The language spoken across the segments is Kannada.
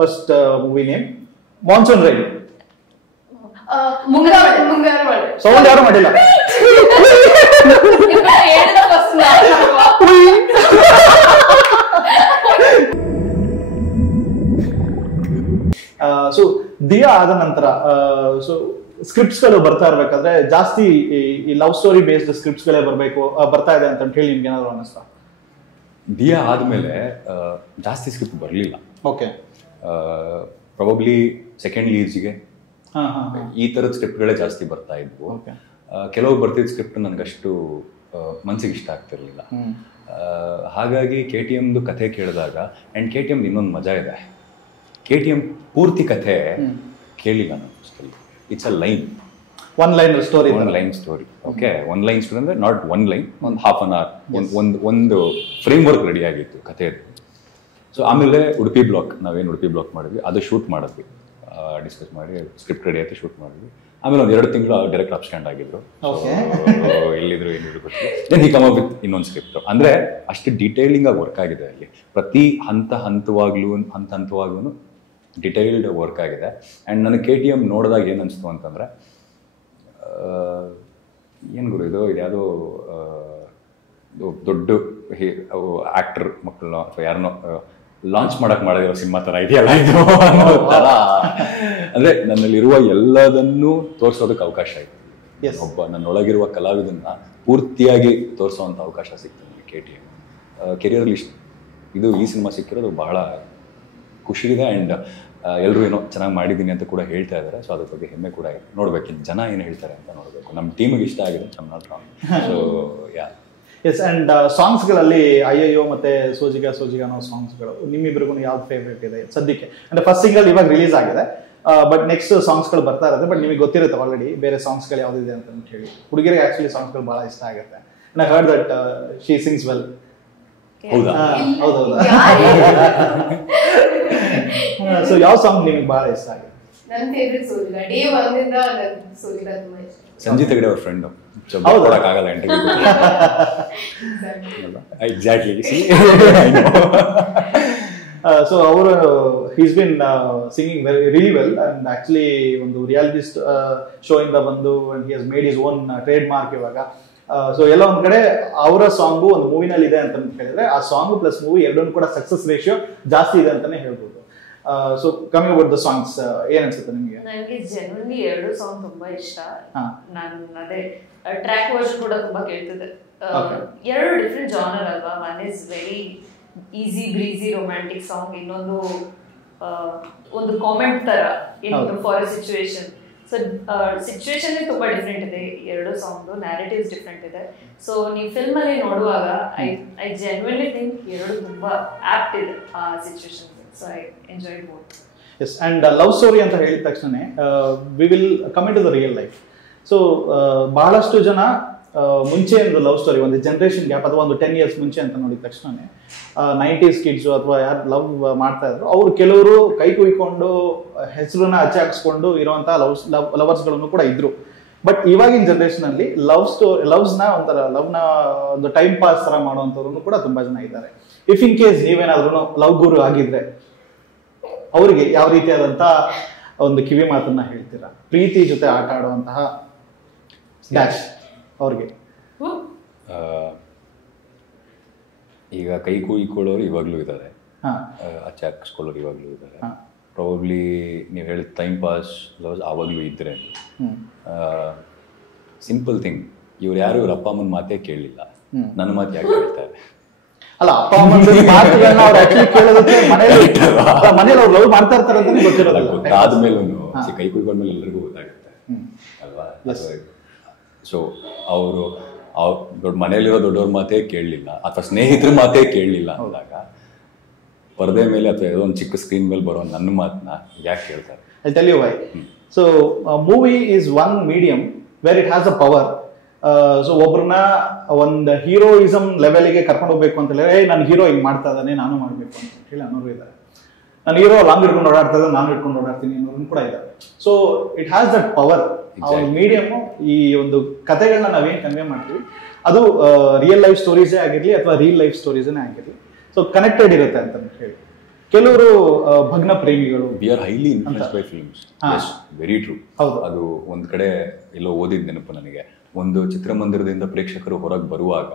First movie name monsoon rain. Sound ಯಾರು ಮಾಡಿಲ್ಲ. ಸೊ ದಿಯಾ ಆದ ನಂತರ ಸೊ ಸ್ಕ್ರಿಪ್ಟ್ಸ್ ಗಳು ಬರ್ತಾ ಇರ್ಬೇಕಾದ್ರೆ ಜಾಸ್ತಿ ಈ ಲವ್ ಸ್ಟೋರಿ ಬೇಸ್ಡ್ ಸ್ಕ್ರಿಪ್ಟ್ಸ್ ಗಳೇ ಬರ್ತಾ ಇದೆ ಅಂತ ಹೇಳಿ ನಿಮ್ಗೆ ಏನಾದ್ರು ಅನಿಸ್ತಾ? ದಿಯಾ ಆದ್ಮೇಲೆ ಜಾಸ್ತಿ ಸ್ಕ್ರಿಪ್ಟ್ ಬರಲಿಲ್ಲ. ಓಕೆ. ಪ್ರಾಬಬ್ಲಿ ಸೆಕೆಂಡ್ ಲೀಡ್ಸ್ಗೆ ಈ ತರದ ಸ್ಕ್ರಿಪ್ಟ್ಗಳೇ ಜಾಸ್ತಿ ಬರ್ತಾ ಇದ್ವು. ಕೆಲವು ಬರ್ತಿದ್ದ ಸ್ಕ್ರಿಪ್ಟ್ ನನಗಷ್ಟು ಮನ್ಸಿಗೆ ಇಷ್ಟ ಆಗ್ತಿರ್ಲಿಲ್ಲ. ಹಾಗಾಗಿ KTMದು ಕಥೆ ಕೇಳಿದಾಗ ಅಂಡ್ KTM ಇನ್ನೊಂದು ಮಜಾ ಇದೆ, KTM ಪೂರ್ತಿ ಕಥೆ ಕೇಳಿಲ್ಲ ನಾನು. It's a line, one line story. Okay, one line story ಅಂದ್ರೆ ನಾಟ್ ಒನ್ ಲೈನ್, ಒಂದು ಹಾಫ್ ಅನ್ ಅವರ್ ಒಂದು ಫ್ರೇಮ್ ವರ್ಕ್ ರೆಡಿ ಆಗಿತ್ತು ಕಥೆದು. ಸೊ ಆಮೇಲೆ ಉಡುಪಿ ಬ್ಲಾಕ್, ನಾವೇನು ಉಡುಪಿ ಬ್ಲಾಕ್ ಮಾಡಿದ್ವಿ ಅದು ಶೂಟ್ ಮಾಡಿದ್ವಿ, ಡಿಸ್ಕಸ್ ಮಾಡಿ ಸ್ಕ್ರಿಪ್ಟ್ ರೆಡಿ ಆಯ್ತು, ಶೂಟ್ ಮಾಡಿದ್ವಿ. ಆಮೇಲೆ ಒಂದು 2 ತಿಂಗಳು ಡೈರೆಕ್ಟ್ ಅಪ್ಸ್ಟ್ಯಾಂಡ್ ಆಗಿದ್ರು, ಎಲ್ಲಿದ್ರು ಗೊತ್ತಿಲ್ಲ. Then he come up with ಇನ್ನೊಂದು ಸ್ಕ್ರಿಪ್ಟ್. ಅಂದ್ರೆ ಅಷ್ಟು ಡೀಟೇಲಿಂಗ್ ಆಗಿ ವರ್ಕ್ ಆಗಿದೆ ಅಲ್ಲಿ, ಪ್ರತಿ ಹಂತವಾಗ್ಲೂ ಡಿಟೈಲ್ಡ್ ವರ್ಕ್ ಆಗಿದೆ. ಆ್ಯಂಡ್ ನನಗೆ KTM ನೋಡಿದಾಗ ಏನು ಅನಿಸ್ತು ಅಂತಂದರೆ, ಏನು ಗುರು ಇದು ಯಾವುದೋ ದೊಡ್ಡ ಆ್ಯಕ್ಟರ್ ಮಕ್ಕಳನ್ನೋ ಅಥವಾ ಯಾರನ್ನೋ ಲಾಂಚ್ ಮಾಡಿರೋ ಸಿನಿಮಾ ಥರ ಇದೆಯಲ್ಲ ಇದು ಅಂದರೆ ನನ್ನಲ್ಲಿರುವ ಎಲ್ಲದನ್ನೂ ತೋರಿಸೋದಕ್ಕೆ ಅವಕಾಶ ಆಯಿತು. ಒಬ್ಬ ನನ್ನೊಳಗಿರುವ ಕಲಾವಿದನ್ನ ಪೂರ್ತಿಯಾಗಿ ತೋರಿಸೋವಂಥ ಅವಕಾಶ ಸಿಕ್ತು ನನಗೆ KTM ಕೆರಿಯರಲ್ಲಿ. ಇದು ಈ ಸಿನಿಮಾ ಸಿಕ್ಕಿರೋದು ಬಹಳ ಖುಷಿಯಿದೆ. ಆ್ಯಂಡ್ ಎಲ್ಲರೂ ಏನೋ ಚೆನ್ನಾಗಿ ಮಾಡಿದ್ದೀನಿ ಅಂತ ಕೂಡ ಹೇಳ್ತಾ ಇದ್ದಾರೆ. ಸೊ ಅದ್ರ ಬಗ್ಗೆ ಹೆಮ್ಮೆ ಕೂಡ ಇದೆ. ನೋಡ್ಬೇಕು ಜನ ಏನು ಹೇಳ್ತಾರೆ ಅಂತ ನೋಡಬೇಕು. ನಮ್ಮ ಟೀಮಿಗೆ ಇಷ್ಟ ಆಗಿದೆ, not wrong. So yeah yes. And ಸಾಂಗ್ಸ್ಗಳಲ್ಲಿ ಅಯ್ಯಯ್ಯೋ ಮತ್ತೆ ಸೋಜಿಗ ಅನ್ನೋ ಸಾಂಗ್ಸ್ಗಳು ನಿಮ್ಮಿಬ್ರಿಗೂ ಯಾವ್ದು ಫೇವ್ರೇಟ್ ಇದೆ ಸದ್ಯಕ್ಕೆ? ಅಂದ್ರೆ ಫಸ್ಟ್ ಸಿಂಗಲ್ ಇವಾಗ ರಿಲೀಸ್ ಆಗಿದೆ, ಬಟ್ ನೆಕ್ಸ್ಟ್ ಸಾಂಗ್ಸ್ಗಳು ಬರ್ತಾ ಇರುತ್ತೆ. ಬಟ್ ನಿಮಗೆ ಗೊತ್ತಿರುತ್ತೆ ಆಲ್ರೆಡಿ ಬೇರೆ ಸಾಂಗ್ಸ್ಗಳು ಯಾವ್ದಿದೆ ಅಂತ ಹೇಳಿ. ಹುಡುಗಿರಿಗೆ ಆಕ್ಚುಲಿ ಸಾಂಗ್ಸ್ಗಳು ಬಹಳ ಇಷ್ಟ ಆಗುತ್ತೆ. And I heard that she sings well. ಹೌದಾ? ಹೌದೌದಾ? ಸೊ ಯಾವ ಸಾಂಗ್ ನಿಮಗೆ ಬಹಳ ಇಷ್ಟ ಆಗಿದೆ? ನನ್ನ ಫೇವರೇಟ್ ಸೋಜಿಗ. ಡೇ 1 ಇಂದ ಸೋಜಿಗ ತುಂಬಾ ಇಷ್ಟ. ಸಂಜಿತ್ ಹೆಗಡೆ ಅವ್ರ ಫ್ರೆಂಡ್, ಆಗಲ್ಲ ಇಂಟರ್ವ್ಯೂ. ಎಕ್ಸಾಕ್ಟ್ಲಿ. ಸೊ ಅವರು he's been singing really well, and actually ಒಂದು ರಿಯಾಲಿಟಿ ಶೋ ಇಂದ ಬಂದು and he has made his own trademark ಇವಾಗ. ಸೊ ಎಲ್ಲ ಒಂದ್ ಕಡೆ ಅವರ ಸಾಂಗು ಒಂದು ಮೂವಿನಲ್ಲಿ ಇದೆ ಅಂತ ಹೇಳಿದ್ರೆ, ಆ ಸಾಂಗ್ ಪ್ಲಸ್ ಮೂವಿ ಎರಡನ್ನೂ ಕೂಡ ಸಕ್ಸಸ್ ರೇಷಿಯೋ ಜಾಸ್ತಿ ಇದೆ ಅಂತಾನೆ ಹೇಳ್ಬೋದು. So coming about the songs, ಏನ್ ಅನ್ಸುತ್ತೆ ನಿಮಗೆ? ನನಗೆ ಜನರಲಿ 2 ಸಾಂಗ್ ತುಂಬಾ ಇಷ್ಟ. ನಾನು ಅದೇ ಟ್ರ್ಯಾಕ್ ವರ್ಷನ್ ಕೂಡ ತುಂಬಾ ಕೇಳ್ತಿದ್ದೆ. 2 ಡಿಫ್ರೆಂಟ್ ಜಾನರ್ ಅಲ್ವಾ. One is very easy breezy romantic song, ಇನ್ನೊಂದು ಒಂದು ಕಾಮೆಂಟ್ ತರ for a situation. So situation ತುಂಬಾ ಡಿಫ್ರೆಂಟ್ ಇದೆ 2 ಸಾಂಗ್, ನ್ಯಾರೇಟಿವ್ಸ್ ಡಿಫ್ರೆಂಟ್ ಇದೆ. ಸೊ ನೀವು ಫಿಲ್ಮ್ ಅಲ್ಲಿ ನೋಡುವಾಗ ಐ ಜೆನ್ಯುನ್ಲಿ ಥಿಂಕ್ 2 ತುಂಬಾ ಆಪ್ಟ್ ಇದೆ ಆ situation. So I enjoyed both. Yes. And love story ಅಂತ ಹೇಳಿದ ತಕ್ಷಣ we will come into the real life. So ಬಹಳಷ್ಟು ಜನ ಮುಂಚೆ ಒಂದು ಲವ್ ಸ್ಟೋರಿ, ಒಂದು ಜನರೇಷನ್ ಗ್ಯಾಪ್ ಅಥವಾ ಒಂದು 10 years ಮುಂಚೆ ಅಂತ ನೋಡಿದ ತಕ್ಷಣ 90s ಕಿಡ್ಸು ಅಥವಾ ಯಾರು ಲವ್ ಮಾಡ್ತಾ ಇದ್ರು ಅವ್ರು ಕೆಲವರು ಕೈ ಕುಯ್ಕೊಂಡು ಹೆಸರನ್ನ ಹಚ್ಚಾಕ್ಸ್ಕೊಂಡು ಇರುವಂತಹ ಲವರ್ಸ್ಗಳನ್ನು ಕೂಡ ಇದ್ರು. ಬಟ್ ಇವಾಗಿನ ಜನರೇಷನ್ ಅಲ್ಲಿ ಲವ್ಸ್ನ ಒಂದು ಟೈಮ್ ಪಾಸ್ ತರ ಮಾಡುವಂಥವ್ರು ಕೂಡ ತುಂಬಾ ಜನ ಇದ್ದಾರೆ. ಇಫ್ ಇನ್ ಕೇಸ್ ನೀವೇನಾದ್ರೂ ಲವ್ ಗುರು ಆಗಿದ್ರೆ ಅವರಿಗೆ ಯಾವ ರೀತಿಯಾದಂತ ಒಂದು ಕಿವಿ ಮಾತನ್ನ ಹೇಳ್ತೀರಾ? ಪ್ರೀತಿ ಜೊತೆ ಆಟ ಆಡುವಂತಹ ಡ್ಯಾಶ್ ಅವ್ರಿಗೆ. ಈಗ ಕೈ ಕೂಯಿಕೊಳ್ಳೋರು ಇವಾಗ್ಲೂ ಇದ್ದಾರೆ, ಅಚ್ಚೆ ಹಾಕಿಸ್ಕೊಳ್ಳೋರು ಇವಾಗ್ಲೂ ಇದ್ದಾರೆ. ಪ್ರಾಬಬ್ಲಿ ನೀವು ಹೇಳಿದ ಟೈಮ್ ಪಾಸ್ ಲವ್ಸ್ ಆವಾಗಲೂ ಇದ್ರೆ. ಸಿಂಪಲ್ ಥಿಂಗ್, ಇವ್ರು ಯಾರು ಇವ್ರ ಅಪ್ಪ ಅಮ್ಮನ ಮಾತೇ ಕೇಳಲಿಲ್ಲ, ನನ್ನ ಮಾತು ಯಾಕೆ ಹೇಳ್ತಾರೆ? ಅಲ್ಲ, ಅಪ್ಪ ಅಮ್ಮನ ಮಾತುಗಳನ್ನ ಅವ್ರು ಆಕ್ಚುಲಿ ಕೇಳೋದಕ್ಕೆ ಮನೇಲಿ ಅವ್ರು ಲವ್ ಮಾಡ್ತಾ ಇರ್ತಾರೆ ಅಂತ ಗೊತ್ತಿರೋಲ್ಲ. ಗೊತ್ತಾದ್ಮೇಲೂ ಕೈ ಕುಯ್ಕೊಂಡ್ಮೇಲೆ ಎಲ್ರಿಗೂ ಗೊತ್ತಾಗುತ್ತೆ ಅಲ್ವಾ. ಸೊ ಅವರು ಮನೆಯಲ್ಲಿರೋ ದೊಡ್ಡವ್ರ ಮಾತೇ ಕೇಳಲಿಲ್ಲ ಅಥವಾ ಸ್ನೇಹಿತರ ಮಾತೇ ಕೇಳಲಿಲ್ಲ ಅಂದಾಗ ಪರದೆ ಮೇಲೆ ಅಥವಾ ಯಾವುದೋ ಒಂದು ಚಿಕ್ಕ ಸ್ಕ್ರೀನ್ ಮೇಲೆ ಬರೋ ನನ್ನ ಮಾತನ್ನ ಯಾಕೆ ಕೇಳ್ತಾರೆ? I tell you why. So movie is one medium where it has a power. So ಒಬ್ರನ್ನ ಒಂದು ಹೀರೋಯಿಸಮ್ ಲೆವೆಲ್ಗೆ ಕರ್ಕೊಂಡು ಹೋಗ್ಬೇಕು ಅಂತ ಹೇಳಿದ್ರೆ, ನನ್ನ ಹೀರೋ ಹಿಂಗ್ ಮಾಡ್ತಾ ಇದ್ದಾನೆ ನಾನು ಮಾಡ್ಬೇಕು ಅಂತ ಹೇಳಿ ಅನ್ನೋರು ಇದ್ದಾರೆ. ನನ್ನ ಹೀರೋ ಲಾಂಗ್ ಹಿಡ್ಕೊಂಡು ಓಡಾಡ್ತಾ ಇದ್ದಾರೆ, ನಾನು ಹಿಡ್ಕೊಂಡು ಓಡಾಡ್ತೀನಿ ಅನ್ನೋರು ಕೂಡ ಇದ್ದಾರೆ. So it has that power. Medium ಈ ಒಂದು ಕಥೆಗಳನ್ನ ನಾವೇನ್ ಕನ್ವೆ ಮಾಡ್ತೀವಿ ಅದು ರಿಯಲ್ ಲೈಫ್ ಸ್ಟೋರೀಸೇ ಆಗಿರ್ಲಿ ಅಥವಾ ರಿಯಲ್ ಲೈಫ್ ಸ್ಟೋರೀಸೇ ಆಗಿರ್ಲಿ, ಸೊ ಕನೆಕ್ಟೆಡ್ ಇರುತ್ತೆ ಅಂತ ಹೇಳಿ. ಕೆಲವರು ಭಗ್ನ ಪ್ರೇಮಿಗಳು. We are highly influenced by films. Yes, very true. ಅದು ಒಂದ್ ಕಡೆ ಎಲ್ಲೋ ಓದಿದ ನೆನಪು ನನಗೆ. ಒಂದು ಚಿತ್ರಮಂದಿರದಿಂದ ಪ್ರೇಕ್ಷಕರು ಹೊರಗೆ ಬರುವಾಗ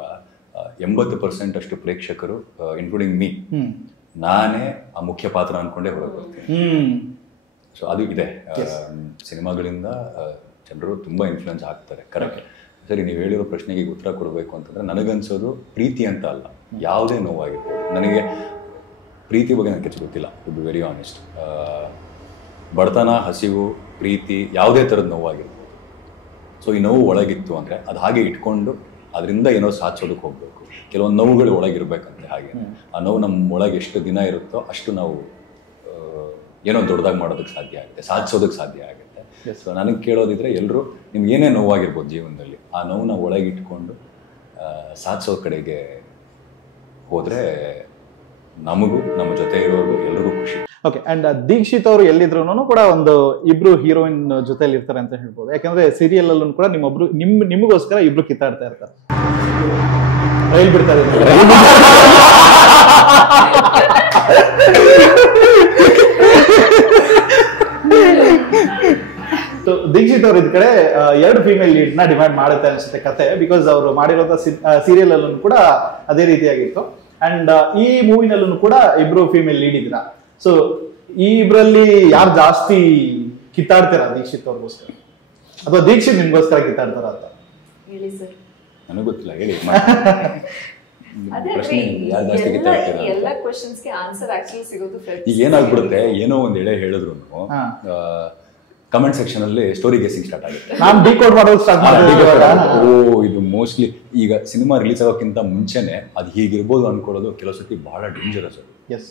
80% ಅಷ್ಟು ಪ್ರೇಕ್ಷಕರು, ಇನ್ಕ್ಲೂಡಿಂಗ್ ಮೀ, ನಾನೇ ಆ ಮುಖ್ಯ ಪಾತ್ರ ಅನ್ಕೊಂಡೇ ಹೊರಗೆ ಬರ್ತೀನಿ. ಸೊ ಅದು ಇದೆ. ಸಿನಿಮಾಗಳಿಂದ ಜನರು ತುಂಬಾ ಇನ್ಫ್ಲುಯೆನ್ಸ್ ಆಗ್ತಾರೆ. ಕರೆಕ್ಟ್. ಸರಿ, ನೀವು ಹೇಳಿರೋ ಪ್ರಶ್ನೆಗೆ ಉತ್ತರ ಕೊಡಬೇಕು ಅಂತಂದ್ರೆ ನನಗನ್ಸೋದು ಪ್ರೀತಿ ಅಂತ ಅಲ್ಲ, ಯಾವುದೇ ನೋವಾಗಿರ್ಬೋದು. ನನಗೆ ಪ್ರೀತಿ ಬಗ್ಗೆ ನನಗೆ ಹೆಚ್ಚು ಗೊತ್ತಿಲ್ಲ, ಟು ಬಿ ವೆರಿ ಆನೆಸ್ಟ್. ಬಡತನ, ಹಸಿವು, ಪ್ರೀತಿ, ಯಾವುದೇ ಥರದ ನೋವಾಗಿರ್ಬೋದು. ಸೊ ಈ ನೋವು ಒಳಗಿತ್ತು ಅಂದರೆ ಅದು ಹಾಗೆ ಇಟ್ಕೊಂಡು ಅದರಿಂದ ಏನೋ ಸಾಧಿಸೋದಕ್ಕೆ ಹೋಗ್ಬೇಕು. ಕೆಲವೊಂದು ನೋವುಗಳು ಒಳಗಿರ್ಬೇಕಂತೆ. ಹಾಗೆ ಆ ನೋವು ನಮ್ಮ ಒಳಗೆ ಎಷ್ಟು ದಿನ ಇರುತ್ತೋ ಅಷ್ಟು ನಾವು ಏನೋ ದೊಡ್ಡದಾಗಿ ಮಾಡೋದಕ್ಕೆ ಸಾಧ್ಯ ಆಗುತ್ತೆ, ಸಾಧಿಸೋದಕ್ಕೆ ಸಾಧ್ಯ ಆಗುತ್ತೆ. ಸೊ ನನಗೆ ಕೇಳೋದಿದ್ರೆ ಎಲ್ಲರೂ ನಿಮ್ಗೆ ಏನೇ ನೋವಾಗಿರ್ಬೋದು ಜೀವನದಲ್ಲಿ, ಆ ನೋವನ್ನ ಒಳಗಿಟ್ಕೊಂಡು ಸಾಧಿಸೋ ಕಡೆಗೆ ಹೋದರೆ ನಮಗೂ ನಮ್ಮ ಜೊತೆ ಇರೋರು ಎಲ್ಲರಿಗೂ ಖುಷಿ. ಓಕೆ. ಅಂಡ್ ದೀಕ್ಷಿತ್ ಅವರು ಎಲ್ಲಿದ್ರು ಕೂಡ ಒಂದು ಇಬ್ರು ಹೀರೋಯಿನ್ ಜೊತೆಲಿ ಇರ್ತಾರೆ ಅಂತ ಹೇಳ್ಬೋದು. ಯಾಕಂದ್ರೆ ಸೀರಿಯಲ್ ಅಲ್ಲೂ ಕೂಡ ನಿಮಗೋಸ್ಕರ ಇಬ್ರು ಕಿತ್ತಾಡ್ತಾ ಇರ್ತಾರೆ. ರೈಲ್ ಬಿಡ್ತಾ ಇದ್ದಾರೆ. ದೀಕ್ಷಿತ್ ಅವ್ರ ಇದ್ ಕಡೆ 2 ಫೀಮೇಲ್ ಲೀಡ್ ನ ಡಿಮ್ಯಾಂಡ್ ಮಾಡುತ್ತೆ ಅನ್ಸುತ್ತೆ ಕತೆ. ಬಿಕಾಸ್ ಅವರು ಮಾಡಿರೋ ಸೀರಿಯಲ್ ಅಲ್ಲೂ ಕೂಡ ಅದೇ ರೀತಿಯಾಗಿತ್ತು. ಅಂಡ್ ಈ ಮೂವಿನಲ್ಲೂ ಕೂಡ ಇಬ್ರು ಫೀಮೇಲ್ ಲೀಡ್ ಇದ್ರ. ಸೊ ಈ ಇಬ್ರಲ್ಲಿ ಯಾರು ಜಾಸ್ತಿ ಕಿತ್ತಾಡ್ತೀರಾ, ದೀಕ್ಷಿತ್ ಅವ್ರಿಗೋಸ್ಕರ ಅಥವಾ ದೀಕ್ಷಿತ್ ನಿಮ್ಗೋಸ್ಕರ ಕಿತ್ತಾಡ್ತಾರ ಅಂತ? ಹೇಳಿ ಸರ್. ನನಗೆ ಗೊತ್ತಿಲ್ಲ, ಹೇಳಿ. ಎಲ್ಲ ಕ್ವೆಶ್ಚನ್ಸ್ಗೆ ಆನ್ಸರ್ ಆಕ್ಚುಲಿ ಸಿಗೋದು ಈಗ ಏನಾಗ್ಬಿಡುತ್ತೆ, ಏನೋ ಒಂದ್ ಎಳೆ ಹೇಳಿದ್ರು ಕಮೆಂಟ್ ಸೆಕ್ಷನ್ ಅಲ್ಲಿ ಸ್ಟೋರಿ ಗೆಸಿಂಗ್ ಸ್ಟಾರ್ಟ್ ಆಗುತ್ತೆ. ನಾನು ಡಿಕೋಡ್ ಮಾಡೋದು ಸ್ಟಾರ್ಟ್ ಮಾಡಿದೆ. ಇದು ಮೋಸ್ಟ್ಲಿ ಈಗ ಸಿನಿಮಾ ರಿಲೀಸ್ ಆಗೋಕ್ಕಿಂತ ಮುಂಚೆನೆ ಅದು ಹೀಗಿರ್ಬೋದು ಅನ್ಕೊಳ್ಳೋದು ಕೆಲವು ಸತಿ ಬಹಳ ಡೇಂಜರಸ್. ಎಸ್.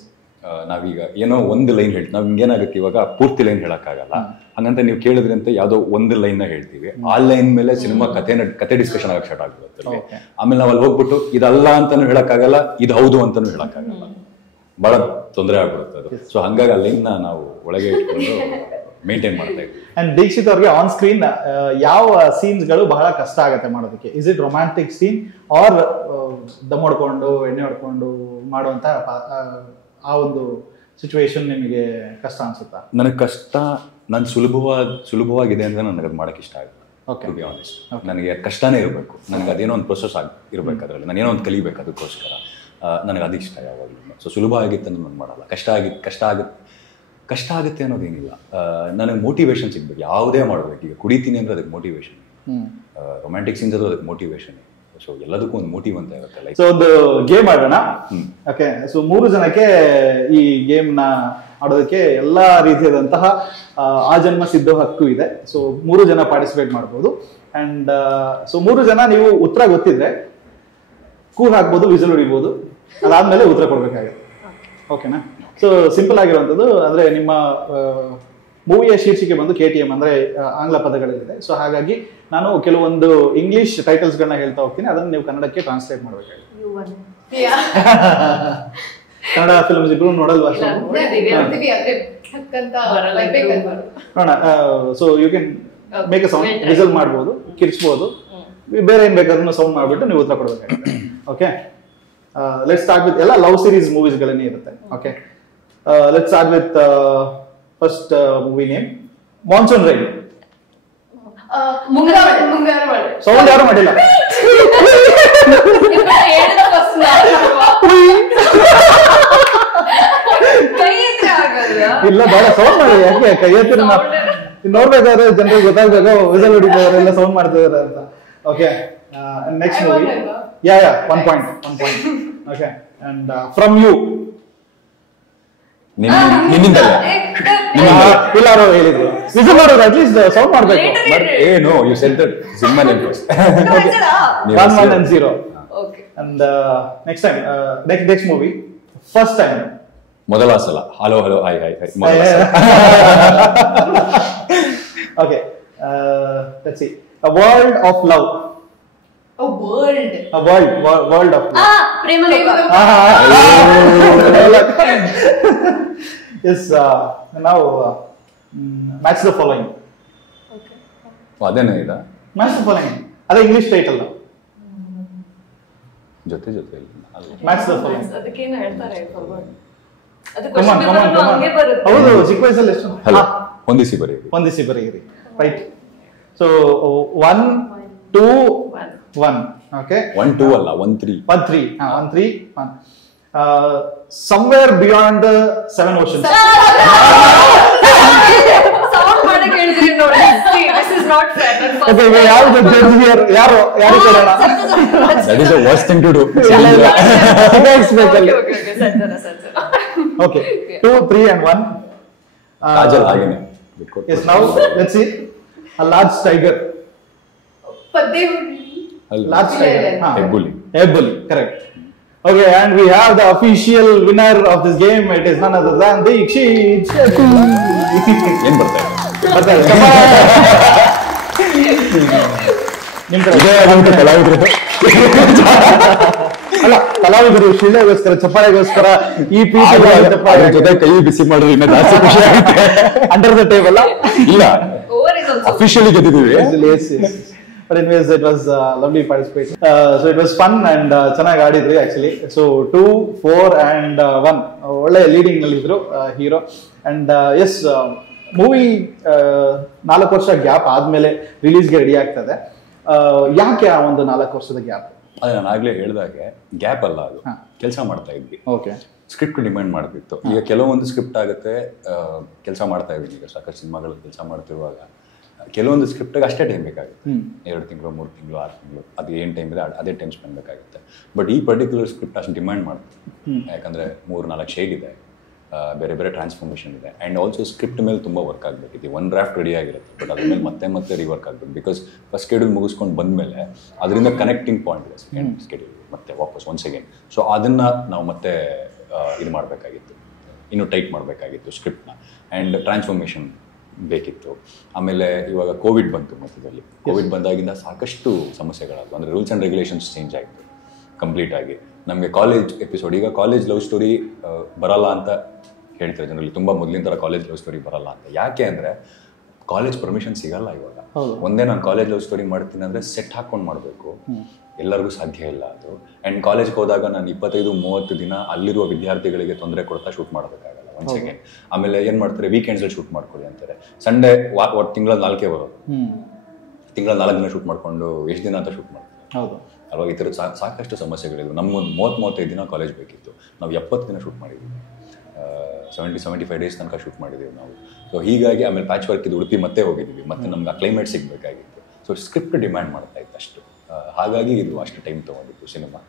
ನಾವೀಗ ಏನೋ ಒಂದು ಲೈನ್ ಹೇಳ್ತೀವಿ, ನಾವ್ ಹಿಂಗೇನಾಗುತ್ತೆ ಇವಾಗ ಪೂರ್ತಿ ಲೈನ್ ಹೇಳಕ್ಕಾಗಲ್ಲ. ಹಂಗಂತ ನೀವು ಕೇಳಿದ್ರಿ ಅಂತ ಯಾವ್ದೋ ಒಂದು ಲೈನ್ ನ ಹೇಳ್ತೀವಿ, ಆ ಲೈನ್ ಮೇಲೆ ಸಿನಿಮಾ ಕತೆ ಡಿಸ್ಕಷನ್ ಆಗಕ್ಕೆ ಸ್ಟಾರ್ಟ್ ಆಗ್ಬಿಡುತ್ತೆ. ಆಮೇಲೆ ನಾವ್ ಅಲ್ಲಿ ಹೋಗ್ಬಿಟ್ಟು ಇದಲ್ಲ ಅಂತಾನು ಹೇಳಕ್ಕಾಗಲ್ಲ, ಇದು ಹೌದು ಅಂತಾನು ಹೇಳಕ್ಕಾಗಲ್ಲ, ಬಹಳ ತೊಂದರೆ ಆಗ್ಬಿಡುತ್ತೆ ಅದು. ಸೊ ಹಂಗಾಗಿ ಆ ಲೈನ್ ನ ನಾವು ಒಳಗೆ ಇಟ್ಕೊಂಡು ಮೇಂಟೈನ್ ಮಾಡ್ತಾ ಇದ್ವಿ. ಅಂಡ್ ದೀಕ್ಷಿತ್ ಅವ್ರಿಗೆ ಆನ್ ಸ್ಕ್ರೀನ್ ಯಾವ ಸೀನ್ಸ್ ಗಳು ಬಹಳ ಕಷ್ಟ ಆಗುತ್ತೆ ಮಾಡೋದಕ್ಕೆ? Is it romantic scene or ದಮ್ ಹೊಡ್ಕೊಂಡು ಎಣ್ಣೆ ಹೊಡ್ಕೊಂಡು ಮಾಡುವಂತ ಆ ಒಂದು ಸಿಚುವೇಶನ್ ನಿಮಗೆ ಕಷ್ಟ ಅನ್ಸುತ್ತಾ? ನನಗೆ ಕಷ್ಟ, ನಾನು ಸುಲಭವಾಗಿದೆ ಅಂದ್ರೆ ನನಗೆ ಅದು ಮಾಡಕ್ಕೆ ಇಷ್ಟ ಆಗುತ್ತೆ. ಟು ಬಿ ಆನೆಸ್ಟ್, ನನಗೆ ಕಷ್ಟನೇ ಇರಬೇಕು, ನನಗೆ ಅದೇನೋ ಒಂದು ಪ್ರೊಸೆಸ್ ಇರಬೇಕು, ಅದರಲ್ಲಿ ನಾನು ಏನೋ ಒಂದು ಕಲಿಬೇಕು, ಅದಕ್ಕೋಸ್ಕರ ನನಗೆ ಅದು ಇಷ್ಟ ಯಾವಾಗಲೂ. ಸೊ ಸುಲಭ ಆಗಿತ್ತು ಅಂದ್ರೆ ನಾನು ಮಾಡಲ್ಲ. ಕಷ್ಟ ಆಗುತ್ತೆ ಅನ್ನೋದೇನಿಲ್ಲ. ನನಗೆ ಮೋಟಿವೇಶನ್ ಸಿಗ್ಬೇಕು, ಯಾವುದೇ ಮಾಡಬೇಕು. ಈಗ ಕುಡಿತೀನಿ ಅಂದ್ರೆ ಅದಕ್ಕೆ ಮೋಟಿವೇಶನ್, ರೊಮ್ಯಾಂಟಿಕ್ ಸೀನ್ಸ್ ಅದು ಅದಕ್ಕೆ ಮೋಟಿವೇಶನ್. ಸೊ ಎಲ್ಲದಕ್ಕೂ ಒಂದು ಮೋಟಿವ್ ಅಂತ ಇರುತ್ತೆ ಲೈಫ್. ಸೊ ಒಂದು ಗೇಮ್ ಆಡೋಣ. ಓಕೆ. ಸೊ 3 ಜನಕ್ಕೆ ಈ ಗೇಮ್ ನ ಆಡೋದಕ್ಕೆ ಎಲ್ಲಾ ರೀತಿಯಾದಂತಹ ಆಜನ್ಮ ಸಿದ್ಧ ಹಕ್ಕು ಇದೆ. ಸೊ 3 ಜನ ಪಾರ್ಟಿಸಿಪೇಟ್ ಮಾಡ್ಬೋದು. ಅಂಡ್ ಸೊ 3 ಜನ ನೀವು ಉತ್ತರ ಗೊತ್ತಿದ್ರೆ ಕೂಗ್ ಹಾಕ್ಬೋದು, ವಿಸಿಲ್ ಹೊಡಿಬೋದು, ಅದಾದ್ಮೇಲೆ ಉತ್ತರ ಕೊಡ್ಬೇಕಾಗುತ್ತೆ. ಓಕೆನಾ? ಸೊ ಸಿಂಪಲ್ ಆಗಿರುವಂಥದ್ದು. ಅಂದ್ರೆ ನಿಮ್ಮ ಮೂವಿಯ ಶೀರ್ಷಿಕೆ ಬಂದು KTM ಅಂದ್ರೆ ಆಂಗ್ಲ ಪದಗಳಿದೆ. ಸೊ ಹಾಗಾಗಿ ನಾನು ಕೆಲವೊಂದು ಇಂಗ್ಲಿಷ್ ಟೈಟಲ್ಸ್ ಗಳನ್ನ ಹೇಳ್ತಾ ಹೋಗ್ತೀನಿ, ಅದನ್ನ ನೀವು ಕನ್ನಡಕ್ಕೆ ಟ್ರಾನ್ಸ್ಲೇಟ್ ಮಾಡ್ಬೇಕಾಗುತ್ತೆ. ಕನ್ನಡ ಫಿಲ್ಮ್ಸ್ ಇಬ್ರು ನೋಡಲ್ವಾ? ನೋಡೋಣ. So you can make a sound, whistle ಮಾಡ್ಬೋದು, ಕಿರ್ಚ್ಬೋದು, ಬೇರೆ ಏನ್ ಬೇಕಾದ್ರೂ ಸೌಂಡ್ ಮಾಡ್ಬಿಟ್ಟು ನೀವು ಉತ್ತರ ಕೊಡಬೇಕಾಗುತ್ತೆ. ಓಕೆ. ಲೆಟ್ಸ್ ಸ್ಟಾರ್ಟ್ ವಿತ್ ಎಲ್ಲ ಲವ್ ಸೀರೀಸ್ ಮೂವೀಸ್ ಗಳನ್ನೇ ಇರುತ್ತೆ. Okay. Let's start with first movie name monsoon rain. Sound ಯಾರು ಮಾಡಿಲ್ಲ. ಇಲ್ಲ, ಬೇಡ, ಸೌಂಡ್ ಮಾಡಿ. ಯಾಕೆ ಕೈ ಹತ್ತಿರ ನೋಡ್ಬೇಕಾದ್ರೆ ಜನರಿಗೆ ಗೊತ್ತಾಗ್ಬೇಕು ವಿಸಲ್ ಹೊಡಿದವರೆಲ್ಲ ಸೌಂಡ್ ಮಾಡ್ತಿದಾರೆ ಅಂತ. Okay. Next movie. Yeah 1 point. Okay. And from you. ಎಲ್ಲಾರು ಹೇಳಿದ್ರು ವಿಸಿಲ್ ಮಾಡೋದು, ಅಟ್ಲೀಸ್ಟ್ ಸೌಂಡ್ ಮಾಡ್ಬೇಕು. ಏನು you said that cinema name first. 1 and 0. Okay. And next time, next movie first time. ಮೊದಲ ಸಲ. Hello hello hi hi hi. Okay. Let's see. A world of love. A world. A world of love. ಪ್ರೇಮ ಲೋಕ. Yes. Now match the following. Okay. ಅದೇನೇ ಇದೆ. Match the following. ಅದೇ ಇಂಗ್ಲಿಷ್ ಟೈಟಲ್. ಜೊತೆ match the following. ಅದಕ್ಕೇನು ಹೇಳ್ತಾರೆ ಫಾರ್ವರ್ಡ್. ಹೌದು, ಚಿಕ್ಕ ವಯಸ್ಸಲ್ಲಿ ಎಷ್ಟು ಹೊಂದಿಸಿ ಬರೆಯಿರಿ. ಹೊಂದಿಸಿ ಬರೆಯಿರಿ. ರೈಟ್. ಸೊ 1 2 1. ಓಕೆ, 1 2 ಅಲ್ಲ 1 3. 1 3. 1 3 1. Somewhere beyond the 7 oceans. Sound ಮಾಡಕ್ಕೆ ಹೇಳಿದ್ರಿ ನೋಡಿ. This is not fair. Okay, ಯಾರು ಜಡ್ಜ್ ಯಾರು ಕೊಡೋಣ? That is the worst thing to do. Okay, 2 3 and 1. Kajal ಹಾಗೇನೆ. Yes, now let's see a large tiger. Large tiger. Hebbuli, correct. Okay, and we have the official winner of this game. It is none other than Deekshit. ಏನ್ ಬರ್ತಾ ಇದೆ? ಅಲ್ಲ, ಕಲಾವಿದರು ಶಿಲೆಗೋಸ್ಕರ, ಚಪ್ಪಾಳೆಗೋಸ್ಕರ ಈ ಪೀಸ್ ಜೊತೆ ಕೈ ಬಿಸಿ ಮಾಡಿದ್ರೆ ಇನ್ನ ಜಾಸ್ತಿ ಖುಷಿ ಆಗುತ್ತೆ. ಅಂಡರ್ ದ ಟೇಬಲ್ ಇಲ್ಲ, officially ಗೆದ್ದಿದ್ದೀವಿ. But anyways, it was lovely participation. So it was fun and ಚೆನ್ನಾಗಿ ಆಡಿದ್ರಿ actually. So 2 4 and 1 ಒಳ್ಳೆ ಲೀಡಿಂಗ್ ನಲ್ಲಿ ಇದ್ರು ಹೀರೋ. ಅಂಡ್ ಎಸ್, ಮೂವಿ 4 ವರ್ಷ ಗ್ಯಾಪ್ ಆದ್ಮೇಲೆ ರಿಲೀಸ್ಗೆ ರೆಡಿ ಆಗ್ತದೆ. ಯಾಕೆ ಆ ಒಂದು 4 ವರ್ಷದ ಗ್ಯಾಪ್? ಅದೇ ನಾನು ಆಗ್ಲೇ ಹೇಳಿದಾಗೆ ಗ್ಯಾಪ್ ಅಲ್ಲ, ಅದು ಕೆಲಸ ಮಾಡ್ತಾ ಇದ್ವಿ. ಓಕೆ, ಸ್ಕ್ರಿಪ್ಟ್ ಡಿಮ್ಯಾಂಡ್ ಮಾಡ್ತಿತ್ತು. ಈಗ ಕೆಲವೊಂದು ಸ್ಕ್ರಿಪ್ಟ್ ಆಗುತ್ತೆ, ಕೆಲಸ ಮಾಡ್ತಾ ಇದ್ದೀನಿ. ಈಗ ಸಾಕಷ್ಟು ಸಿನಿಮಾಗಳು ಕೆಲಸ ಮಾಡ್ತಿರುವಾಗ ಕೆಲವೊಂದು ಸ್ಕ್ರಿಪ್ಟಿಗೆ ಅಷ್ಟೇ ಟೈಮ್ ಬೇಕಾಗುತ್ತೆ. 2 ತಿಂಗಳು 3 ತಿಂಗಳು 6 ತಿಂಗಳು, ಅದು ಏನು ಟೈಮ್ ಇದೆ ಅದೇ ಟೈಮ್ ಸ್ಪೆಂಡ್ ಬೇಕಾಗುತ್ತೆ. ಬಟ್ ಈ ಪರ್ಟಿಕ್ಯುಲರ್ ಸ್ಕ್ರಿಪ್ಟ್ ಅಷ್ಟು ಡಿಮ್ಯಾಂಡ್ ಮಾಡ್ತೀವಿ. ಯಾಕಂದರೆ 3-4 ಶೇಡ್ ಇದೆ, ಬೇರೆ ಬೇರೆ ಟ್ರಾನ್ಸ್ಫಾರ್ಮೇಷನ್ ಇದೆ. ಆ್ಯಂಡ್ ಆಲ್ಸೋ ಸ್ಕ್ರಿಪ್ಟ್ ಮೇಲೆ ತುಂಬ ವರ್ಕ್ ಆಗಬೇಕಿದೆ. 1 ಡ್ರಾಫ್ಟ್ ರೆಡಿ ಆಗಿರುತ್ತೆ, ಬಟ್ ಅದ್ರ ಮೇಲೆ ಮತ್ತೆ ರಿವರ್ಕ್ ಆಗಬೇಕು. ಬಿಕಾಸ್ ಫಸ್ಟ್ ಸ್ಕೆಡ್ಯೂಲ್ ಮುಗಿಸ್ಕೊಂಡು ಬಂದಮೇಲೆ ಅದರಿಂದ ಕನೆಕ್ಟಿಂಗ್ ಪಾಯಿಂಟ್ ಇದೆ ಸೆಕೆಂಡ್ ಸ್ಕೆಡ್ಯೂಲ್ ಮತ್ತೆ ವಾಪಸ್ ಒನ್ಸ್ ಅಗೇನ್. ಸೊ ಅದನ್ನು ನಾವು ಮತ್ತೆ ಇದು ಮಾಡಬೇಕಾಗಿತ್ತು, ಇನ್ನೂ ಟೈಟ್ ಮಾಡಬೇಕಾಗಿತ್ತು ಸ್ಕ್ರಿಪ್ಟ್ನ. ಆ್ಯಂಡ್ ಟ್ರಾನ್ಸ್ಫಾರ್ಮೇಷನ್ ಬೇಕಿತ್ತು. ಆಮೇಲೆ ಇವಾಗ ಕೋವಿಡ್ ಬಂತು, ಮಧ್ಯದಲ್ಲಿ ಕೋವಿಡ್ ಬಂದಾಗಿಂದ ಸಾಕಷ್ಟು ಸಮಸ್ಯೆಗಳಾದವು. ಅಂದರೆ ರೂಲ್ಸ್ ಆ್ಯಂಡ್ ರೆಗ್ಯುಲೇಷನ್ಸ್ ಚೇಂಜ್ ಆಯಿತು ಕಂಪ್ಲೀಟ್ ಆಗಿ. ನಮಗೆ ಕಾಲೇಜ್ ಎಪಿಸೋಡ್, ಈಗ ಕಾಲೇಜ್ ಲವ್ ಸ್ಟೋರಿ ಬರಲ್ಲ ಅಂತ ಹೇಳ್ತಾರೆ ಜನರಲ್ಲಿ, ತುಂಬ ಮೊದಲಿನ ಥರ ಕಾಲೇಜ್ ಲವ್ ಸ್ಟೋರಿ ಬರಲ್ಲ ಅಂತ. ಯಾಕೆ ಅಂದರೆ ಕಾಲೇಜ್ ಪರ್ಮಿಷನ್ ಸಿಗಲ್ಲ ಇವಾಗ. ಒಂದೇ ನಾನು ಕಾಲೇಜ್ ಲವ್ ಸ್ಟೋರಿ ಮಾಡ್ತೀನಿ ಅಂದರೆ ಸೆಟ್ ಹಾಕ್ಕೊಂಡು ಮಾಡಬೇಕು, ಎಲ್ಲರಿಗೂ ಸಾಧ್ಯ ಇಲ್ಲ ಅದು. ಆ್ಯಂಡ್ ಕಾಲೇಜ್ಗೆ ಹೋದಾಗ ನಾನು 25-30 ದಿನ ಅಲ್ಲಿರುವ ವಿದ್ಯಾರ್ಥಿಗಳಿಗೆ ತೊಂದರೆ ಕೊಡ್ತಾ ಶೂಟ್ ಮಾಡಬೇಕಾಗಲ್ಲ ಒನ್ಸ್ ಅಗೇನ್. ಆಮೇಲೆ ಏನು ಮಾಡ್ತಾರೆ, ವೀಕೆಂಡ್ಸಲ್ಲಿ ಶೂಟ್ ಮಾಡ್ಕೊಳ್ಳಿ ಅಂತಾರೆ. ಸಂಡೇ ತಿಂಗಳ 4 ಬರೋದು, ತಿಂಗಳ 4 ದಿನ ಶೂಟ್ ಮಾಡಿಕೊಂಡು ಎಷ್ಟು ದಿನ ಅಂತ ಶೂಟ್ ಮಾಡ್ತಾರೆ ಅಲ್ವಾ. ಈ ಥರದ ಸಾಕಷ್ಟು ಸಮಸ್ಯೆಗಳಿದ್ವು. ನಮ್ಗೊಂದು 30-35 ದಿನ ಕಾಲೇಜ್ ಬೇಕಿತ್ತು, ನಾವು 70 ದಿನ ಶೂಟ್ ಮಾಡಿದ್ವಿ. 70-75 ಡೇಸ್ ತನಕ ಶೂಟ್ ಮಾಡಿದ್ದೀವಿ ನಾವು. ಸೊ ಹೀಗಾಗಿ ಆಮೇಲೆ ಪ್ಯಾಚ್ ವರ್ಕ್ ಇದು ಉಡುಪಿ ಮತ್ತೆ ಹೋಗಿದ್ದೀವಿ, ಮತ್ತೆ ನಮ್ಗೆ ಆ ಕ್ಲೈಮೇಟ್ ಸಿಗಬೇಕಾಗಿತ್ತು. ಸೊ ಸ್ಕ್ರಿಪ್ಟ್ ಡಿಮ್ಯಾಂಡ್ ಮಾಡ್ತಾ ಇತ್ತು ಅಷ್ಟು. ಹಾಗಾಗಿ ಇದು ಅಷ್ಟು ಟೈಮ್ ತೊಗೊಂಡಿತ್ತು ಸಿನಿಮಾ.